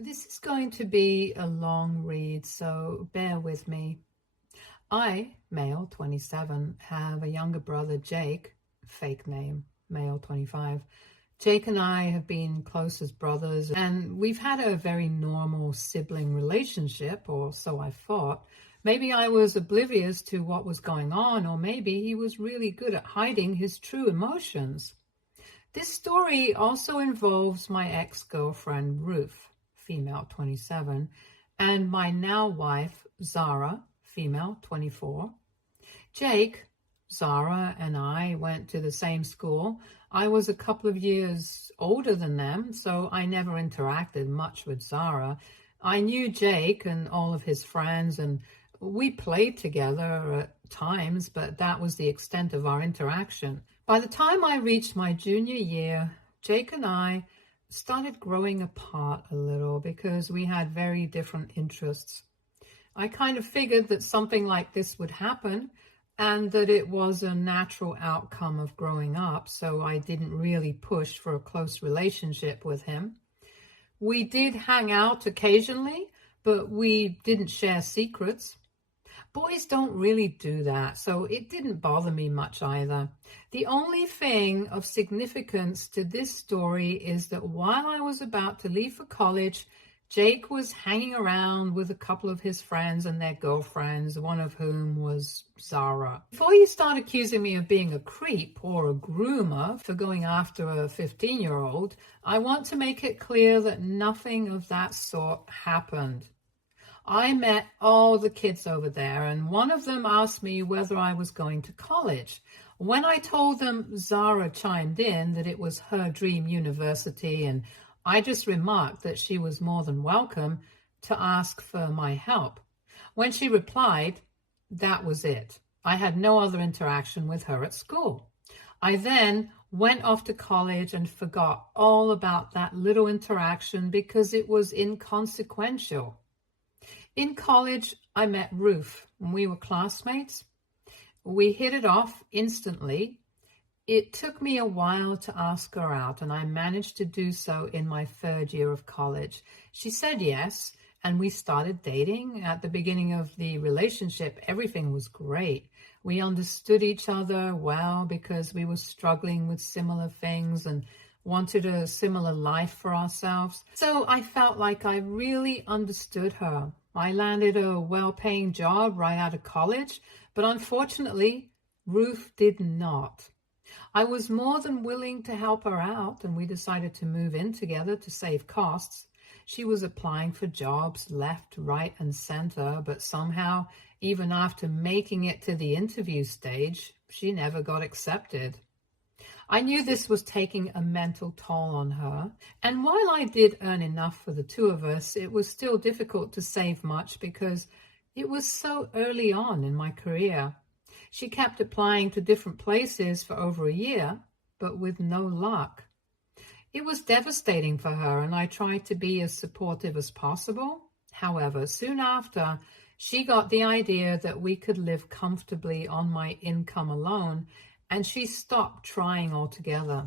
This is going to be a long read, so bear with me. I, male 27, have a younger brother, Jake, fake name, male 25. Jake and I have been close as brothers, and we've had a very normal sibling relationship, or so I thought. Maybe I was oblivious to what was going on, or maybe he was really good at hiding his true emotions. This story also involves my ex-girlfriend, Ruth, female 27, and my now wife, Zara, female 24. Jake, Zara, and I went to the same school. I was a couple of years older than them, so I never interacted much with Zara. I knew Jake and all of his friends, and we played together at times, but that was the extent of our interaction. By the time I reached my junior year, Jake and I started growing apart a little because we had very different interests. I kind of figured that something like this would happen and that it was a natural outcome of growing up, so I didn't really push for a close relationship with him. We did hang out occasionally, but we didn't share secrets. Boys don't really do that, so it didn't bother me much either. The only thing of significance to this story is that while I was about to leave for college, Jake was hanging around with a couple of his friends and their girlfriends, one of whom was Zara. Before you start accusing me of being a creep or a groomer for going after a 15-year-old, I want to make it clear that nothing of that sort happened. I met all the kids over there, and one of them asked me whether I was going to college. When I told them, Zara chimed in that it was her dream university, and I just remarked that she was more than welcome to ask for my help. When she replied, that was it. I had no other interaction with her at school. I then went off to college and forgot all about that little interaction because it was inconsequential. In college, I met Ruth, and we were classmates. We hit it off instantly. It took me a while to ask her out, and I managed to do so in my third year of college. She said yes, and we started dating. At the beginning of the relationship, everything was great. We understood each other well because we were struggling with similar things and wanted a similar life for ourselves. So I felt like I really understood her. I landed a well-paying job right out of college, but unfortunately, Ruth did not. I was more than willing to help her out, and we decided to move in together to save costs. She was applying for jobs left, right, and center, but somehow, even after making it to the interview stage, she never got accepted. I knew this was taking a mental toll on her, and while I did earn enough for the two of us, it was still difficult to save much because it was so early on in my career. She kept applying to different places for over a year, but with no luck. It was devastating for her, and I tried to be as supportive as possible. However, soon after, she got the idea that we could live comfortably on my income alone, and she stopped trying altogether.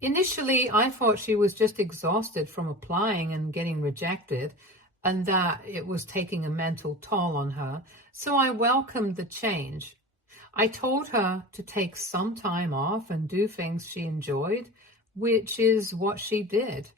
Initially, I thought she was just exhausted from applying and getting rejected, and that it was taking a mental toll on her, so I welcomed the change. I told her to take some time off and do things she enjoyed, which is what she did.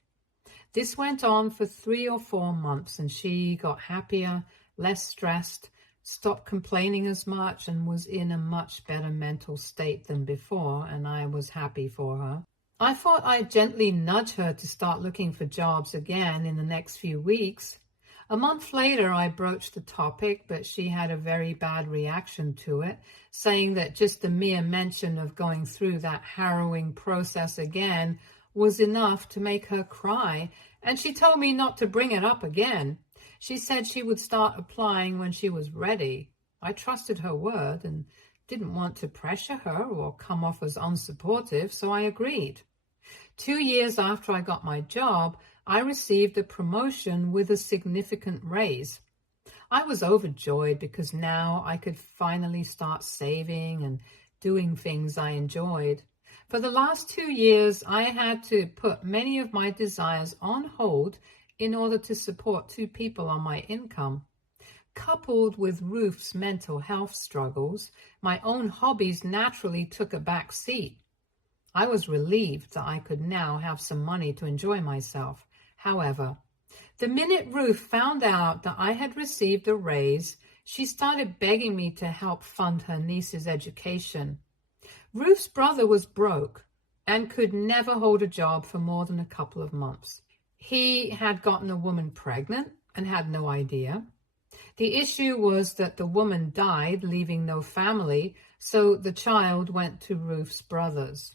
This went on for 3 or 4 months, and she got happier, less stressed, stopped complaining as much, and was in a much better mental state than before, and I was happy for her. I thought I'd gently nudge her to start looking for jobs again in the next few weeks. A month later, I broached the topic, but she had a very bad reaction to it, saying that just the mere mention of going through that harrowing process again was enough to make her cry, and she told me not to bring it up again. She said she would start applying when she was ready. I trusted her word and didn't want to pressure her or come off as unsupportive, so I agreed. 2 years after I got my job, I received a promotion with a significant raise. I was overjoyed because now I could finally start saving and doing things I enjoyed. For the last 2 years, I had to put many of my desires on hold in order to support 2 people on my income. Coupled with Ruth's mental health struggles, my own hobbies naturally took a back seat. I was relieved that I could now have some money to enjoy myself. However, the minute Ruth found out that I had received a raise, she started begging me to help fund her niece's education. Ruth's brother was broke and could never hold a job for more than a couple of months. He had gotten a woman pregnant and had no idea. The issue was that the woman died, leaving no family, so the child went to Ruth's brothers.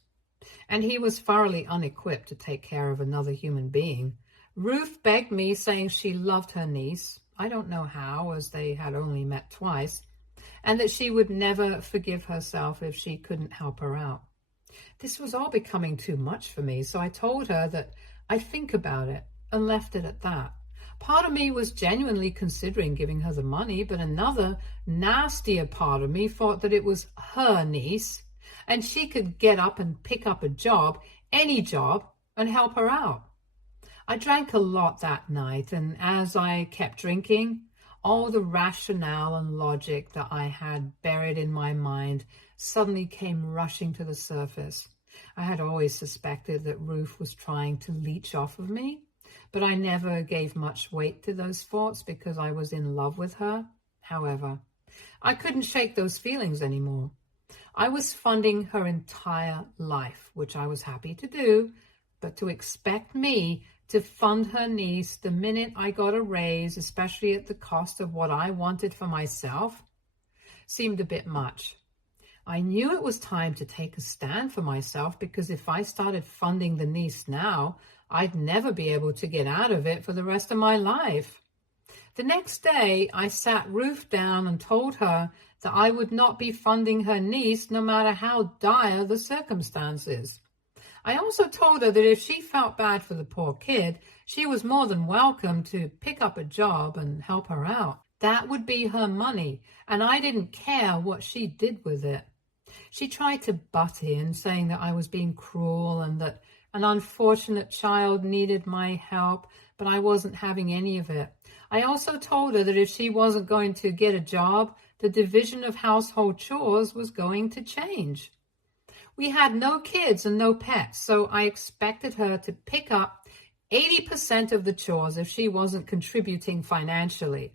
And he was thoroughly unequipped to take care of another human being. Ruth begged me, saying she loved her niece. I don't know how, as they had only met twice, and that she would never forgive herself if she couldn't help her out. This was all becoming too much for me, so I told her that I'd think about it and left it at that. Part of me was genuinely considering giving her the money, but another, nastier part of me thought that it was her niece, and she could get up and pick up a job, any job, and help her out. I drank a lot that night, and as I kept drinking, all the rationale and logic that I had buried in my mind suddenly came rushing to the surface. I had always suspected that Ruth was trying to leech off of me, but I never gave much weight to those thoughts because I was in love with her. However, I couldn't shake those feelings anymore. I was funding her entire life, which I was happy to do, but to expect me to fund her niece the minute I got a raise, especially at the cost of what I wanted for myself, seemed a bit much. I knew it was time to take a stand for myself, because if I started funding the niece now, I'd never be able to get out of it for the rest of my life. The next day, I sat Ruth down and told her that I would not be funding her niece no matter how dire the circumstances. I also told her that if she felt bad for the poor kid, she was more than welcome to pick up a job and help her out. That would be her money, and I didn't care what she did with it. She tried to butt in, saying that I was being cruel and that an unfortunate child needed my help, but I wasn't having any of it. I also told her that if she wasn't going to get a job, the division of household chores was going to change. We had no kids and no pets, so I expected her to pick up 80% of the chores if she wasn't contributing financially.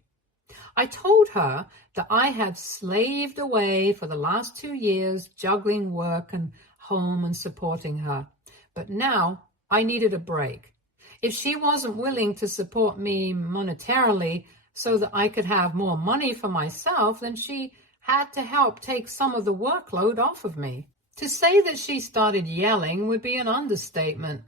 I told her that I had slaved away for the last 2 years, juggling work and home and supporting her. But now I needed a break. If she wasn't willing to support me monetarily so that I could have more money for myself, then she had to help take some of the workload off of me. To say that she started yelling would be an understatement.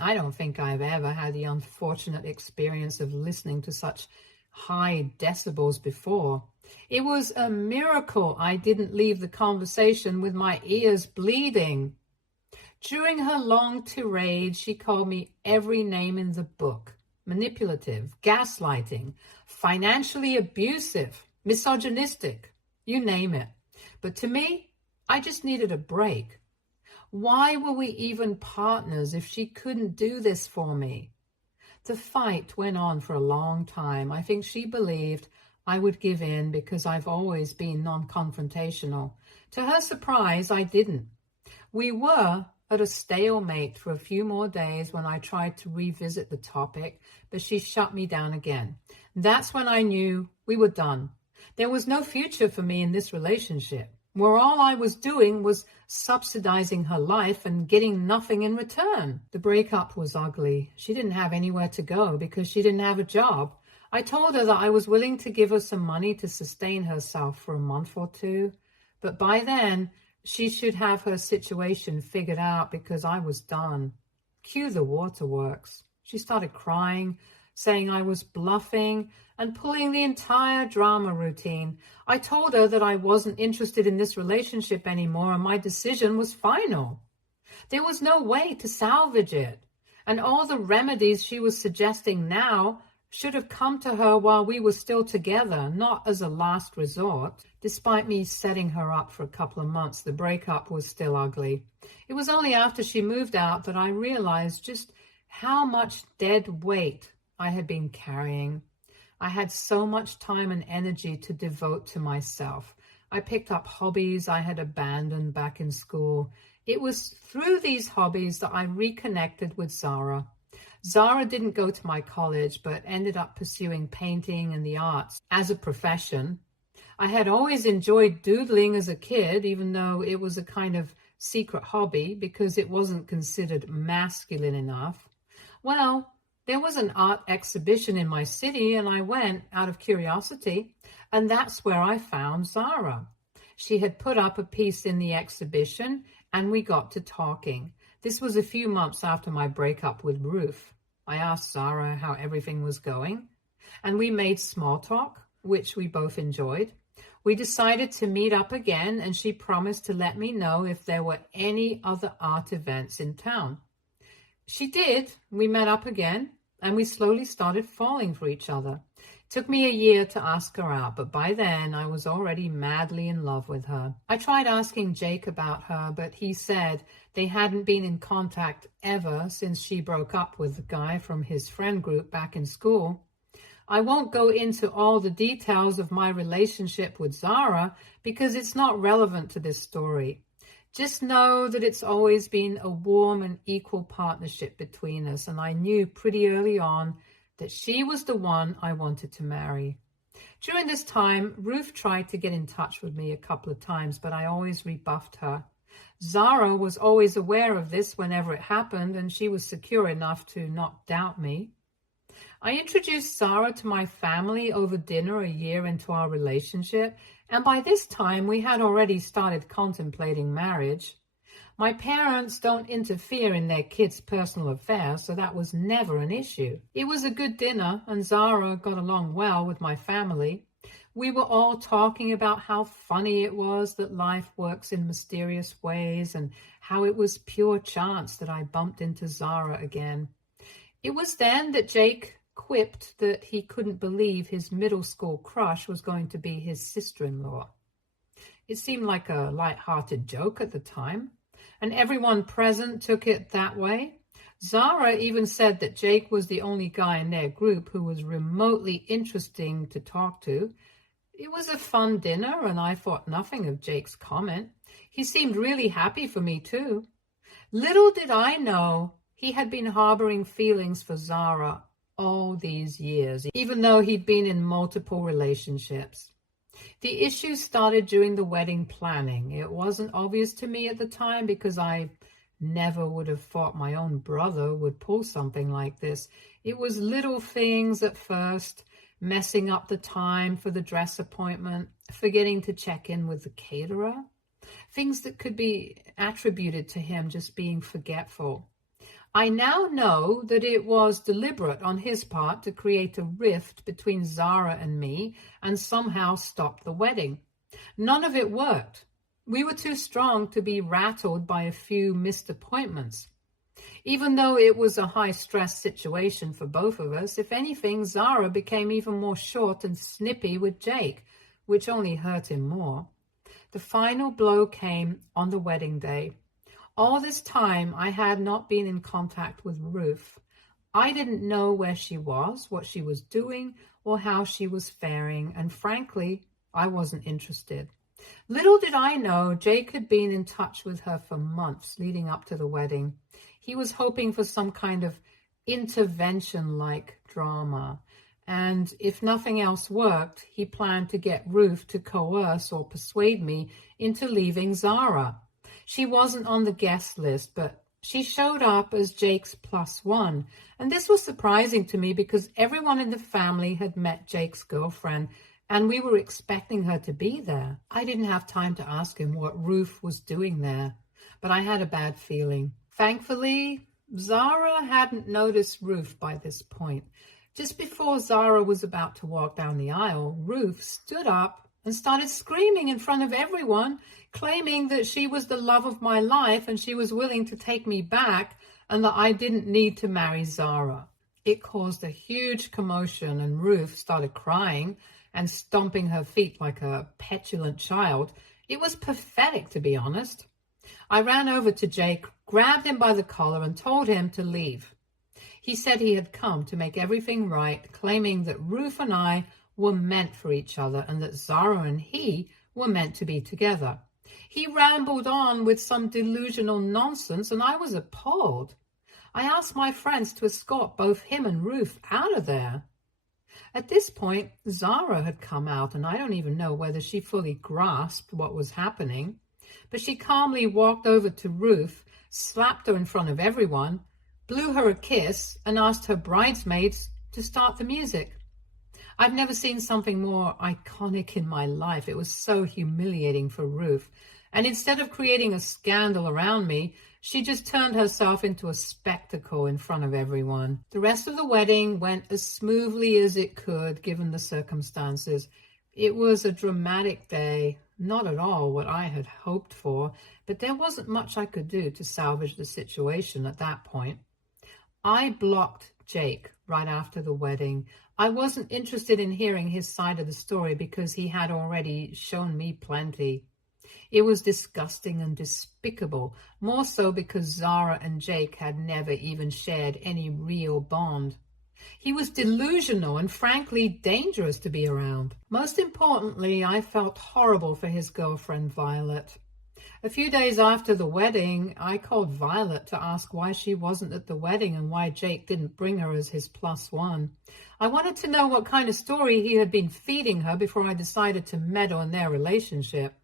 I don't think I've ever had the unfortunate experience of listening to such high decibels before. It was a miracle I didn't leave the conversation with my ears bleeding. During her long tirade, she called me every name in the book: manipulative, gaslighting, financially abusive, misogynistic, you name it. But to me, I just needed a break. Why were we even partners if she couldn't do this for me? The fight went on for a long time. I think she believed I would give in because I've always been non-confrontational. To her surprise, I didn't. We were at a stalemate for a few more days when I tried to revisit the topic, but she shut me down again. That's when I knew we were done. There was no future for me in this relationship, where all I was doing was subsidizing her life and getting nothing in return. The breakup was ugly. She didn't have anywhere to go because she didn't have a job. I told her that I was willing to give her some money to sustain herself for a month or two, but by then she should have her situation figured out because I was done. Cue the waterworks. She started crying, saying I was bluffing and pulling the entire drama routine. I told her that I wasn't interested in this relationship anymore and my decision was final. There was no way to salvage it, and all the remedies she was suggesting now should have come to her while we were still together, not as a last resort. Despite me setting her up for a couple of months, the breakup was still ugly. It was only after she moved out that I realized just how much dead weight I had been carrying. I had so much time and energy to devote to myself. I picked up hobbies I had abandoned back in school. It was through these hobbies that I reconnected with Zara. Zara didn't go to my college, but ended up pursuing painting and the arts as a profession. I had always enjoyed doodling as a kid, even though it was a kind of secret hobby because it wasn't considered masculine enough. Well, there was an art exhibition in my city and I went out of curiosity, and that's where I found Zara. She had put up a piece in the exhibition and we got to talking. This was a few months after my breakup with Ruth. I asked Zara how everything was going, and we made small talk, which we both enjoyed. We decided to meet up again, and she promised to let me know if there were any other art events in town. She did. We met up again, and we slowly started falling for each other. It took me a year to ask her out, but by then I was already madly in love with her. I tried asking Jake about her, but he said they hadn't been in contact ever since she broke up with the guy from his friend group back in school. I won't go into all the details of my relationship with Zara because it's not relevant to this story. Just know that it's always been a warm and equal partnership between us, and I knew pretty early on that she was the one I wanted to marry. During this time, Ruth tried to get in touch with me a couple of times, but I always rebuffed her. Zara was always aware of this whenever it happened, and she was secure enough to not doubt me. I introduced Zara to my family over dinner a year into our relationship, and by this time we had already started contemplating marriage. My parents don't interfere in their kids' personal affairs, so that was never an issue. It was a good dinner, and Zara got along well with my family. We were all talking about how funny it was that life works in mysterious ways and how it was pure chance that I bumped into Zara again. It was then that Jake quipped that he couldn't believe his middle school crush was going to be his sister-in-law. It seemed like a light-hearted joke at the time, and everyone present took it that way. Zara even said that Jake was the only guy in their group who was remotely interesting to talk to. It was a fun dinner, and I thought nothing of Jake's comment. He seemed really happy for me, too. Little did I know he had been harboring feelings for Zara all these years, even though he'd been in multiple relationships. The issue started during the wedding planning. It wasn't obvious to me at the time because I never would have thought my own brother would pull something like this. It was little things at first, messing up the time for the dress appointment, forgetting to check in with the caterer, things that could be attributed to him just being forgetful. I now know that it was deliberate on his part to create a rift between Zara and me and somehow stop the wedding. None of it worked. We were too strong to be rattled by a few missed appointments. Even though it was a high-stress situation for both of us, if anything, Zara became even more short and snippy with Jake, which only hurt him more. The final blow came on the wedding day. All this time, I had not been in contact with Ruth. I didn't know where she was, what she was doing, or how she was faring, and frankly, I wasn't interested. Little did I know Jake had been in touch with her for months leading up to the wedding. He was hoping for some kind of intervention-like drama, and if nothing else worked, he planned to get Ruth to coerce or persuade me into leaving Zara. She wasn't on the guest list, but she showed up as Jake's +1. And this was surprising to me because everyone in the family had met Jake's girlfriend, and we were expecting her to be there. I didn't have time to ask him what Ruth was doing there, but I had a bad feeling. Thankfully, Zara hadn't noticed Ruth by this point. Just before Zara was about to walk down the aisle, Ruth stood up and started screaming in front of everyone, claiming that she was the love of my life and she was willing to take me back and that I didn't need to marry Zara. It caused a huge commotion and Ruth started crying and stomping her feet like a petulant child. It was pathetic, to be honest. I ran over to Jake, grabbed him by the collar and told him to leave. He said he had come to make everything right, claiming that Ruth and I were meant for each other and that Zara and he were meant to be together. He rambled on with some delusional nonsense, and I was appalled. I asked my friends to escort both him and Ruth out of there. At this point, Zara had come out, and I don't even know whether she fully grasped what was happening, but she calmly walked over to Ruth, slapped her in front of everyone, blew her a kiss, and asked her bridesmaids to start the music. I've never seen something more iconic in my life. It was so humiliating for Ruth. And instead of creating a scandal around me, she just turned herself into a spectacle in front of everyone. The rest of the wedding went as smoothly as it could, given the circumstances. It was a dramatic day, not at all what I had hoped for, but there wasn't much I could do to salvage the situation at that point. I blocked Jake right after the wedding. I wasn't interested in hearing his side of the story because he had already shown me plenty. It was disgusting and despicable, more so because Zara and Jake had never even shared any real bond. He was delusional and frankly dangerous to be around. Most importantly, I felt horrible for his girlfriend, Violet. A few days after the wedding, I called Violet to ask why she wasn't at the wedding and why Jake didn't bring her as his +1. I wanted to know what kind of story he had been feeding her before I decided to meddle in their relationship.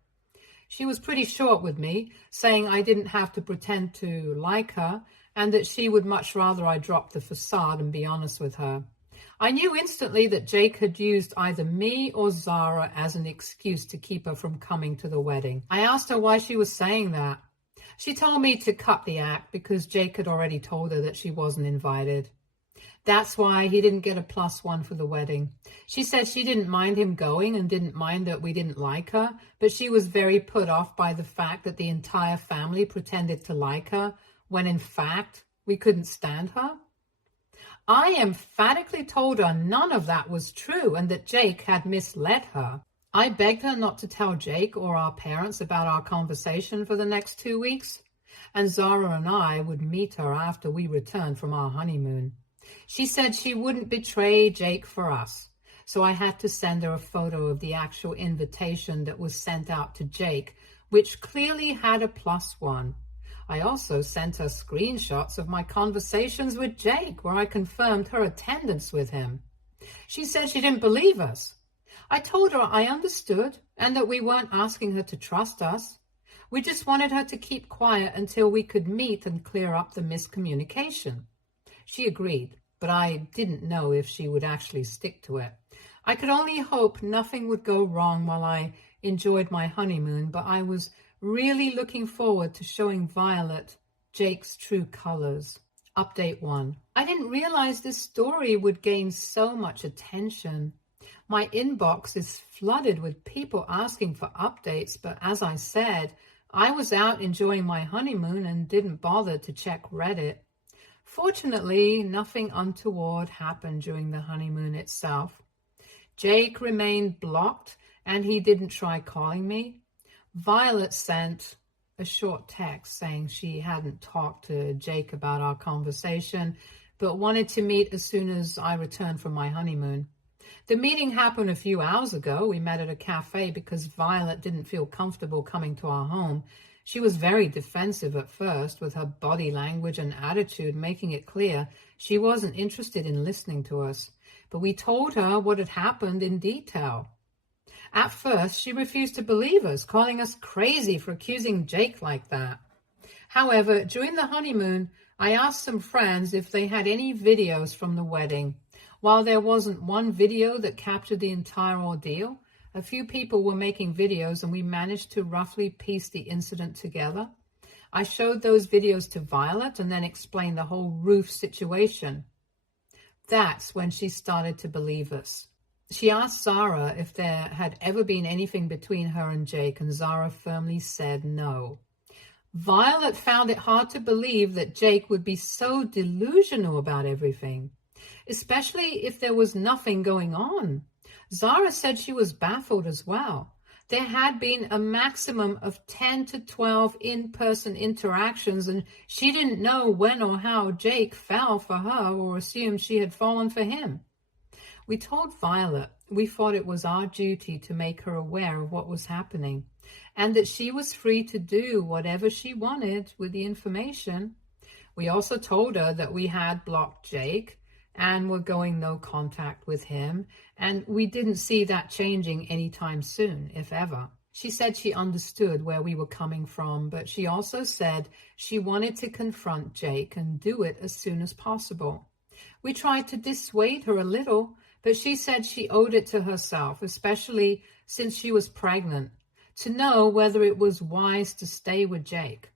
She was pretty short with me, saying I didn't have to pretend to like her and that she would much rather I drop the facade and be honest with her. I knew instantly that Jake had used either me or Zara as an excuse to keep her from coming to the wedding. I asked her why she was saying that. She told me to cut the act because Jake had already told her that she wasn't invited. That's why he didn't get a +1 for the wedding. She said she didn't mind him going and didn't mind that we didn't like her, but she was very put off by the fact that the entire family pretended to like her when in fact we couldn't stand her. I emphatically told her none of that was true and that Jake had misled her. I begged her not to tell Jake or our parents about our conversation for the next 2 weeks, and Zara and I would meet her after we returned from our honeymoon. She said she wouldn't betray Jake for us, so I had to send her a photo of the actual invitation that was sent out to Jake, which clearly had a +1. I also sent her screenshots of my conversations with Jake, where I confirmed her attendance with him. She said she didn't believe us. I told her I understood and that we weren't asking her to trust us. We just wanted her to keep quiet until we could meet and clear up the miscommunication. She agreed, but I didn't know if she would actually stick to it. I could only hope nothing would go wrong while I enjoyed my honeymoon, but I was really looking forward to showing Violet Jake's true colors. Update 1. I didn't realize this story would gain so much attention. My inbox is flooded with people asking for updates, but as I said, I was out enjoying my honeymoon and didn't bother to check Reddit. Fortunately, nothing untoward happened during the honeymoon itself. Jake remained blocked and he didn't try calling me. Violet sent a short text saying she hadn't talked to Jake about our conversation, but wanted to meet as soon as I returned from my honeymoon. The meeting happened a few hours ago. We met at a cafe because Violet didn't feel comfortable coming to our home. She was very defensive at first, with her body language and attitude making it clear she wasn't interested in listening to us. But we told her what had happened in detail. At first, she refused to believe us, calling us crazy for accusing Jake like that. However, during the honeymoon, I asked some friends if they had any videos from the wedding. While there wasn't one video that captured the entire ordeal, a few people were making videos and we managed to roughly piece the incident together. I showed those videos to Violet and then explained the whole Ruth situation. That's when she started to believe us. She asked Zara if there had ever been anything between her and Jake, and Zara firmly said no. Violet found it hard to believe that Jake would be so delusional about everything, especially if there was nothing going on. Zara said she was baffled as well. There had been a maximum of 10 to 12 in-person interactions, and she didn't know when or how Jake fell for her or assumed she had fallen for him. We told Violet we thought it was our duty to make her aware of what was happening, and that she was free to do whatever she wanted with the information. We also told her that we had blocked Jake and were going no contact with him, and we didn't see that changing anytime soon, if ever. She said she understood where we were coming from, but she also said she wanted to confront Jake and do it as soon as possible. We tried to dissuade her a little, but she said she owed it to herself, especially since she was pregnant, to know whether it was wise to stay with Jake.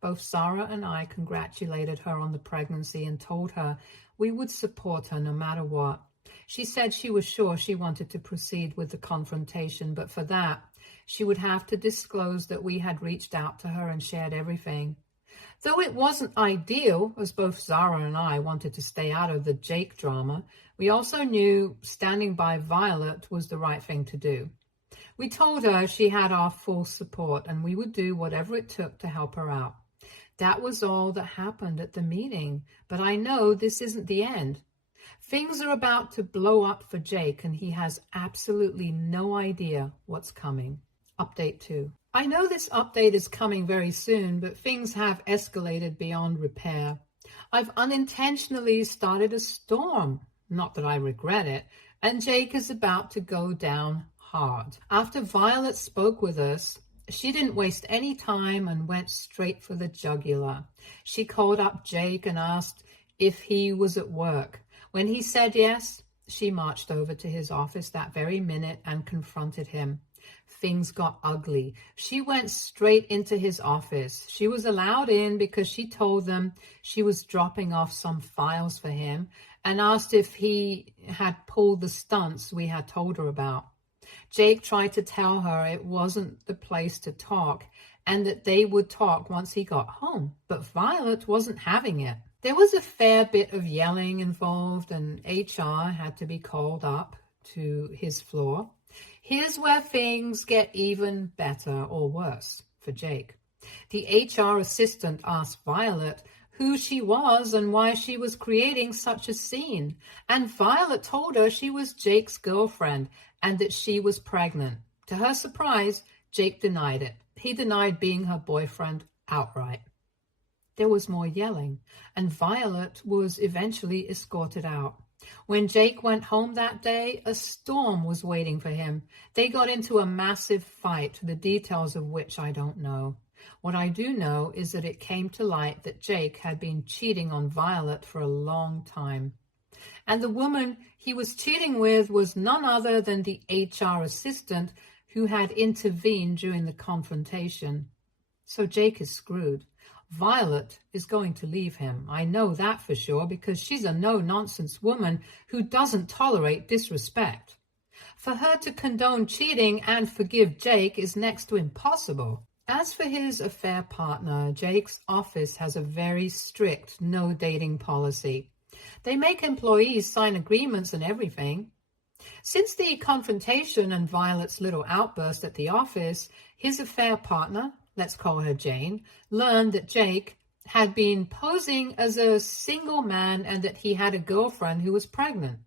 Both Sarah and I congratulated her on the pregnancy and told her we would support her no matter what. She said she was sure she wanted to proceed with the confrontation, but for that, she would have to disclose that we had reached out to her and shared everything. Though it wasn't ideal, as both Zara and I wanted to stay out of the Jake drama, we also knew standing by Violet was the right thing to do. We told her she had our full support and we would do whatever it took to help her out. That was all that happened at the meeting, but I know this isn't the end. Things are about to blow up for Jake, and he has absolutely no idea what's coming. Update 2. I know this update is coming very soon, but things have escalated beyond repair. I've unintentionally started a storm, not that I regret it, and Jake is about to go down hard. After Violet spoke with us, she didn't waste any time and went straight for the jugular. She called up Jake and asked if he was at work. When he said yes, she marched over to his office that very minute and confronted him. Things got ugly. She went straight into his office. She was allowed in because she told them she was dropping off some files for him and asked if he had pulled the stunts we had told her about. Jake tried to tell her it wasn't the place to talk and that they would talk once he got home, but Violet wasn't having it. There was a fair bit of yelling involved, and HR had to be called up to his floor. Here's where things get even better or worse for Jake. The HR assistant asked Violet who she was and why she was creating such a scene, and Violet told her she was Jake's girlfriend and that she was pregnant. To her surprise, Jake denied it. He denied being her boyfriend outright. There was more yelling, and Violet was eventually escorted out. When Jake went home that day, a storm was waiting for him. They got into a massive fight, the details of which I don't know. What I do know is that it came to light that Jake had been cheating on Violet for a long time. And the woman he was cheating with was none other than the HR assistant who had intervened during the confrontation. So Jake is screwed. Violet is going to leave him. I know that for sure because she's a no-nonsense woman who doesn't tolerate disrespect. For her to condone cheating and forgive Jake is next to impossible. As for his affair partner, Jake's office has a very strict no-dating policy. They make employees sign agreements and everything. Since the confrontation and Violet's little outburst at the office, his affair partner, let's call her Jane, learned that Jake had been posing as a single man and that he had a girlfriend who was pregnant.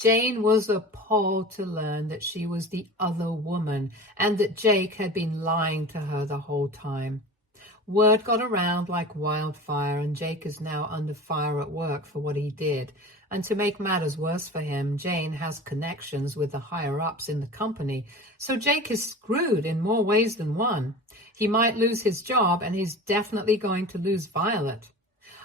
Jane was appalled to learn that she was the other woman and that Jake had been lying to her the whole time. Word got around like wildfire, and Jake is now under fire at work for what he did. And to make matters worse for him, Jane has connections with the higher-ups in the company, so Jake is screwed in more ways than one. He might lose his job, and he's definitely going to lose Violet.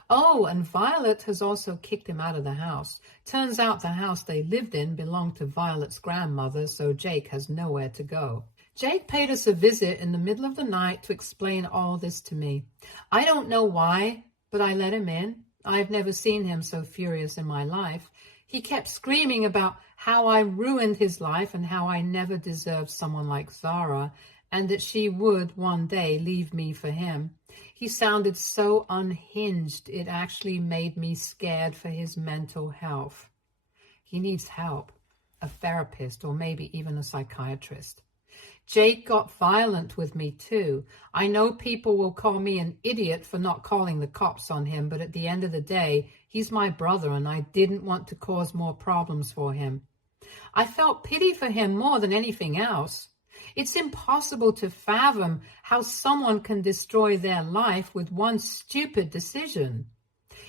Oh, and Violet has also kicked him out of the house. Turns out the house they lived in belonged to Violet's grandmother, so Jake has nowhere to go. Jake paid us a visit in the middle of the night to explain all this to me. I don't know why, but I let him in. I've never seen him so furious in my life. He kept screaming about how I ruined his life and how I never deserved someone like Zara, and that she would one day leave me for him. He sounded so unhinged, it actually made me scared for his mental health. He needs help, a therapist, or maybe even a psychiatrist. Jake got violent with me too. I know people will call me an idiot for not calling the cops on him, but at the end of the day, he's my brother and I didn't want to cause more problems for him. I felt pity for him more than anything else. It's impossible to fathom how someone can destroy their life with one stupid decision.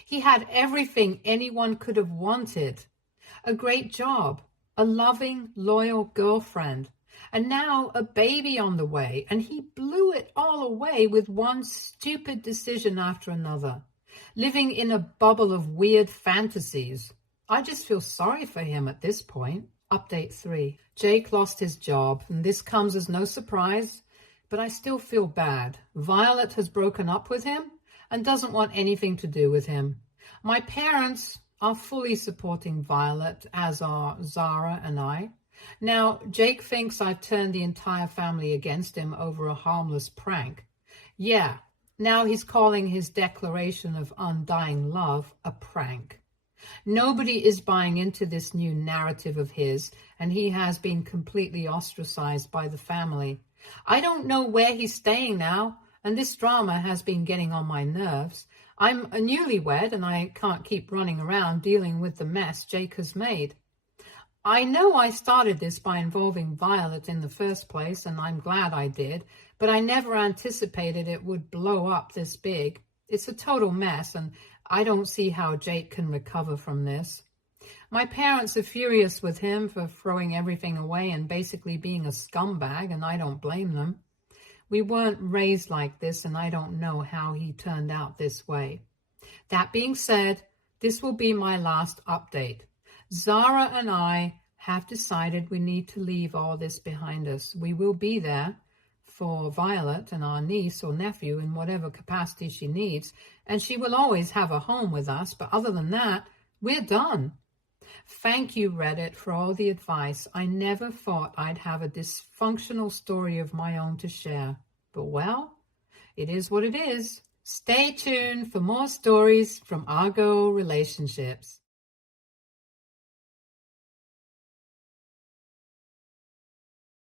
He had everything anyone could have wanted. A great job, a loving, loyal girlfriend, and now a baby on the way, and he blew it all away with one stupid decision after another, living in a bubble of weird fantasies. I just feel sorry for him at this point. Update 3. Jake lost his job, and this comes as no surprise, but I still feel bad. Violet has broken up with him and doesn't want anything to do with him. My parents are fully supporting Violet, as are Zara and I. Now, Jake thinks I've turned the entire family against him over a harmless prank. Yeah, now he's calling his declaration of undying love a prank. Nobody is buying into this new narrative of his, and he has been completely ostracized by the family. I don't know where he's staying now, and this drama has been getting on my nerves. I'm a newlywed, and I can't keep running around dealing with the mess Jake has made. I know I started this by involving Violet in the first place, and I'm glad I did, but I never anticipated it would blow up this big. It's a total mess, and I don't see how Jake can recover from this. My parents are furious with him for throwing everything away and basically being a scumbag, and I don't blame them. We weren't raised like this, and I don't know how he turned out this way. That being said, this will be my last update. Zara and I have decided we need to leave all this behind us. We will be there for Violet and our niece or nephew in whatever capacity she needs, and she will always have a home with us, but other than that, we're done. Thank you, Reddit, for all the advice. I never thought I'd have a dysfunctional story of my own to share, but well, it is what it is. Stay tuned for more stories from Argo Relationships.